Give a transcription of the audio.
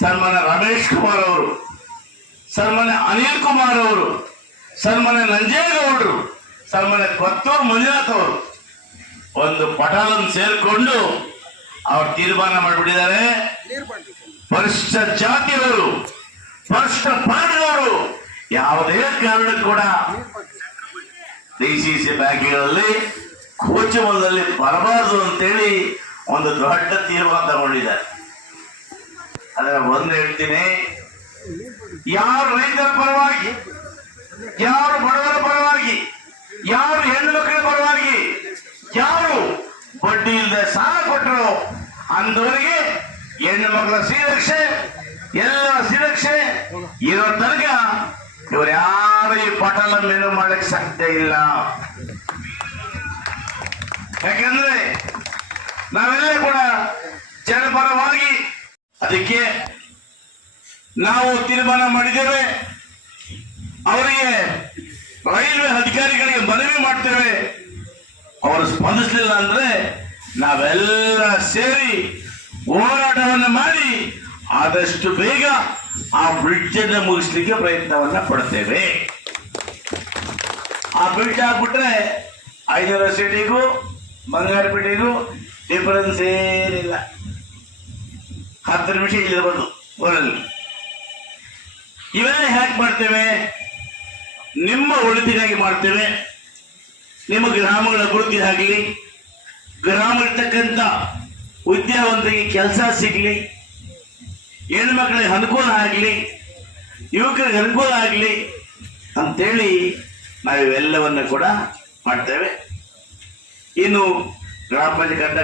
ಸನ್ಮಾನ್ಯ ರಮೇಶ್ ಕುಮಾರ್ ಅವರು, ಸನ್ಮಾನ್ಯ ಅನಿಲ್ ಕುಮಾರ್ ಅವರು, ಸನ್ಮಾನ್ಯ ನಂಜೇಗೌಡರು, ಸನ್ಮಾನ್ಯ ಕೊತ್ತೂರು ಮಂಜುನಾಥ್ ಅವರು ಒಂದು ಪಟಾಲನ್ನು ಸೇರಿಕೊಂಡು ಅವ್ರು ತೀರ್ಮಾನ ಮಾಡಿಬಿಟ್ಟಿದ್ದಾರೆ. ಪರಿಷ್ಠ ಜಾತಿಯವರು ಪರಿಷ್ಠ ಪಂಗಡದವರು ಯಾವುದೇ ಕಾರಣಕ್ಕೂ ಕೂಡ ಡಿಸಿಸಿ ಬ್ಯಾಂಕ್ಗಳಲ್ಲಿ ಕೋಚಮಲದಲ್ಲಿ ಬರಬಾರದು ಅಂತೇಳಿ ಒಂದು ದೊಡ್ಡ ತೀರ್ಮಾನ ತಗೊಂಡಿದ್ದಾರೆ. ಅದರ ಒಂದು ಹೇಳ್ತೀನಿ, ಯಾರು ರೈತರ ಪರವಾಗಿ, ಯಾರು ಬಡವರ ಪರವಾಗಿ, ಯಾರು ಹೆಣ್ಣು ಮಕ್ಕಳ ಪರವಾಗಿ, ಯಾರು ಬಡ್ಡಿ ಇಲ್ಲದೆ ಸಾಲ ಕೊಟ್ಟರು ಅಂದವರಿಗೆ ಹೆಣ್ಣು ಮಕ್ಕಳ ಶ್ರೀರಕ್ಷೆ ಎಲ್ಲ ಶ್ರೀರಕ್ಷೆ ಇರೋ ತನಕ ಇವ್ರು ಯಾರು ಈ ಪಟಲ ಮೆನು ಮಾಡಕ್ ಸಾಧ್ಯ ಇಲ್ಲ. ಯಾಕಂದ್ರೆ ನಾವೆಲ್ಲ ಕೂಡ ಅದಕ್ಕೆ ನಾವು ತೀರ್ಮಾನ ಮಾಡಿದ್ದೇವೆ. ಅವರಿಗೆ ರೈಲ್ವೆ ಅಧಿಕಾರಿಗಳಿಗೆ ಮನವಿ ಮಾಡ್ತೇವೆ. ಅವರು ಸ್ಪಂದಿಸಲಿಲ್ಲ ಅಂದ್ರೆ ನಾವೆಲ್ಲ ಸೇರಿ ಹೋರಾಟವನ್ನು ಮಾಡಿ ಆದಷ್ಟು ಬೇಗ ಆ ಬ್ರಿಡ್ಜ್ ಅನ್ನು ಮುಗಿಸ್ಲಿಕ್ಕೆ ಪ್ರಯತ್ನವನ್ನ ಪಡ್ತೇವೆ ಆ ಬ್ರಿಡ್ಜ್ ಆಗ್ಬಿಟ್ರೆ ಐದರ ಸಿಟಿಗೂ ಬಂಗಾರಪೇಟೆಗೂ ಡಿಫರೆನ್ಸ್ ಏನಿಲ್ಲ. ಹತ್ತು ನಿಮಿಷ ಇಲ್ಲಿರ್ಬೋದು ಊರಲ್ಲಿ. ಇವೆಲ್ಲ ಹ್ಯಾಕ್ ಮಾಡ್ತೇವೆ? ನಿಮ್ಮ ಒಳಿತಿಗಾಗಿ ಮಾಡ್ತೇವೆ. ನಿಮ್ಮ ಗ್ರಾಮಗಳ ಅಭಿವೃದ್ಧಿ ಆಗಲಿ ಗ್ರಾಮ ಇರ್ತಕ್ಕಂಥ ಉದ್ಯಾವಂತರಿಗೆ ಕೆಲಸ ಸಿಗಲಿ, ಹೆಣ್ಮಕ್ಳಿಗೆ ಅನುಕೂಲ ಆಗಲಿ, ಯುವಕರಿಗೆ ಅನುಕೂಲ ಆಗಲಿ ಅಂತೇಳಿ ನಾವಿವೆಲ್ಲವನ್ನು ಕೂಡ ಮಾಡ್ತೇವೆ. ಇನ್ನು ಗ್ರಾಮ ಪಂಚಾಯತ್